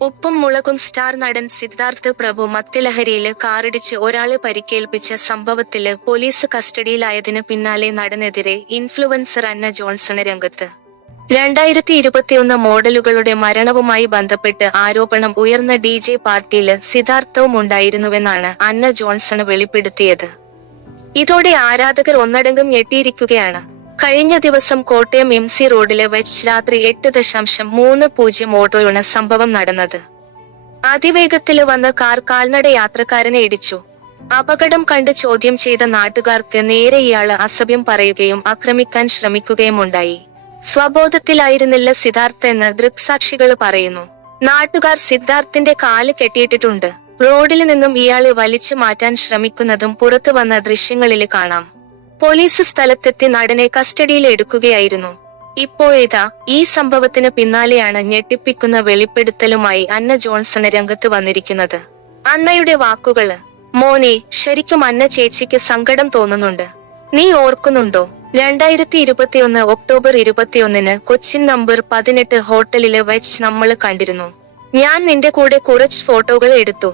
ഉപ്പും മുളകും സ്റ്റാർ നടൻ സിദ്ധാർത്ഥ് പ്രഭു മദ്യലഹരിയില് കാറിടിച്ച് ഒരാളെ പരിക്കേൽപ്പിച്ച സംഭവത്തില് പോലീസ് കസ്റ്റഡിയിലായതിന് പിന്നാലെ നടനെതിരെ ഇൻഫ്ലുവൻസർ അന്ന ജോൺസണ് രംഗത്ത്. 2021 മോഡലുകളുടെ മരണവുമായി ബന്ധപ്പെട്ട് ആരോപണം ഉയർന്ന DJ പാർട്ടിയില് സിദ്ധാർത്ഥവും ഉണ്ടായിരുന്നുവെന്നാണ് അന്ന ജോൺസണ് വെളിപ്പെടുത്തിയത്. ഇതോടെ ആരാധകർ ഒന്നടങ്കം ഞെട്ടിയിരിക്കുകയാണ്. കഴിഞ്ഞ ദിവസം കോട്ടയം MC റോഡില് വെച്ച് രാത്രി 8:30 ഓട്ടോയാണ് സംഭവം നടന്നത്. അതിവേഗത്തില് വന്ന കാർ കാൽനട യാത്രക്കാരനെ ഇടിച്ചു. അപകടം കണ്ട് ചോദ്യം ചെയ്ത നാട്ടുകാർക്ക് നേരെ ഇയാള് അസഭ്യം പറയുകയും ആക്രമിക്കാൻ ശ്രമിക്കുകയുമുണ്ടായി. സ്വബോധത്തിലായിരുന്നില്ല സിദ്ധാർത്ഥ് എന്ന് ദൃക്സാക്ഷികള് പറയുന്നു. നാട്ടുകാർ സിദ്ധാർത്ഥിന്റെ കാല് കെട്ടിയിട്ടിട്ടുണ്ട്. റോഡില് നിന്നും ഇയാളെ വലിച്ചു മാറ്റാൻ ശ്രമിക്കുന്നതും പുറത്തു വന്ന ദൃശ്യങ്ങളില് കാണാം. പോലീസ് സ്ഥലത്തെത്തി നടനെ കസ്റ്റഡിയിൽ എടുക്കുകയായിരുന്നു. ഇപ്പോഴിതാ ഈ സംഭവത്തിന് പിന്നാലെയാണ് ഞെട്ടിപ്പിക്കുന്ന വെളിപ്പെടുത്തലുമായി അന്ന ജോൺസണ് രംഗത്ത് വന്നിരിക്കുന്നത്. അന്നയുടെ വാക്കുകള്: മോനെ, ശരിക്കും അന്ന ചേച്ചിക്ക് സങ്കടം തോന്നുന്നുണ്ട്. നീ ഓർക്കുന്നുണ്ടോ, 2021 ഒക്ടോബർ 21 കൊച്ചിൻ നമ്പർ 18 ഹോട്ടലില് വെച്ച് നമ്മള് കണ്ടിരുന്നു. ഞാൻ നിന്റെ കൂടെ കുറച്ച് ഫോട്ടോകൾ എടുത്തു.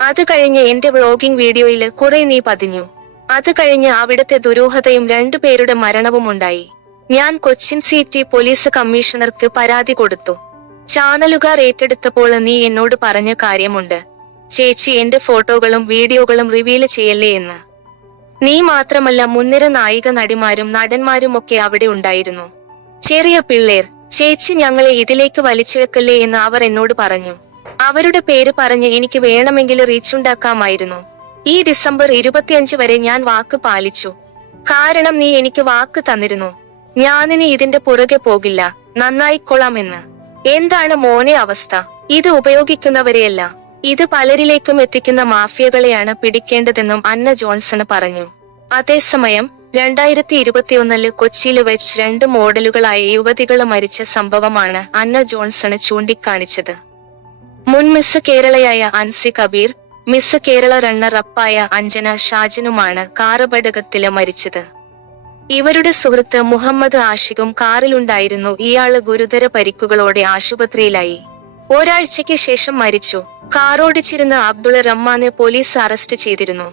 അത് കഴിഞ്ഞ് എന്റെ വ്ളോഗിംഗ് വീഡിയോയില് കുറെ നീ പതിഞ്ഞു. അത് കഴിഞ്ഞ് അവിടുത്തെ ദുരൂഹതയും 2 പേരുടെ മരണവും ഉണ്ടായി. ഞാൻ കൊച്ചിൻ സിറ്റി പോലീസ് കമ്മീഷണർക്ക് പരാതി കൊടുത്തു. ചാനലുകാർ ഏറ്റെടുത്തപ്പോൾ നീ എന്നോട് പറഞ്ഞ കാര്യമുണ്ട്, ചേച്ചി എന്റെ ഫോട്ടോകളും വീഡിയോകളും റിവീല് ചെയ്യല്ലേ എന്ന്. നീ മാത്രമല്ല, മുൻനിര നായിക നടിമാരും നടന്മാരും ഒക്കെ അവിടെ ഉണ്ടായിരുന്നു. ചെറിയ പിള്ളേർ, ചേച്ചി ഞങ്ങളെ ഇതിലേക്ക് വലിച്ചിഴക്കല്ലേ എന്ന് അവർ എന്നോട് പറഞ്ഞു. അവരുടെ പേര് പറഞ്ഞ് എനിക്ക് വേണമെങ്കിൽ റീച്ചുണ്ടാക്കാമായിരുന്നു. ഈ ഡിസംബർ 25 വരെ ഞാൻ വാക്ക് പാലിച്ചു. കാരണം നീ എനിക്ക് വാക്ക് തന്നിരുന്നു. ഞാനിനി ഇതിന്റെ പുറകെ പോകില്ല, നന്നായിക്കൊള്ളാം എന്ന്. എന്താണ് മോനെ അവസ്ഥ? ഇത് ഉപയോഗിക്കുന്നവരെയല്ല, ഇത് പലരിലേക്കും എത്തിക്കുന്ന മാഫിയകളെയാണ് പിടിക്കേണ്ടതെന്നും അന്ന ജോൺസണ് പറഞ്ഞു. അതേസമയം 2021 കൊച്ചിയില് വെച്ച് 2 മോഡലുകളായ യുവതികള് മരിച്ച സംഭവമാണ് അന്ന ജോൺസണ് ചൂണ്ടിക്കാണിച്ചത്. മുൻ മിസ് കേരളയായ അൻസി കബീർ, മിസ് കേരള റണ്ണർ അപ്പായ അഞ്ജന ഷാജനുമാണ് കാറപകടത്തില് മരിച്ചത്. ഇവരുടെ സുഹൃത്ത് മുഹമ്മദ് ആഷിഖും കാറിലുണ്ടായിരുന്നു. ഇയാള് ഗുരുതര പരിക്കുകളോടെ ആശുപത്രിയിലായി. ഒരാഴ്ചയ്ക്ക് ശേഷം മരിച്ചു. കാറോടിച്ചിരുന്ന അബ്ദുൾ റഹ്മാനെ പോലീസ് അറസ്റ്റ് ചെയ്തിരുന്നു.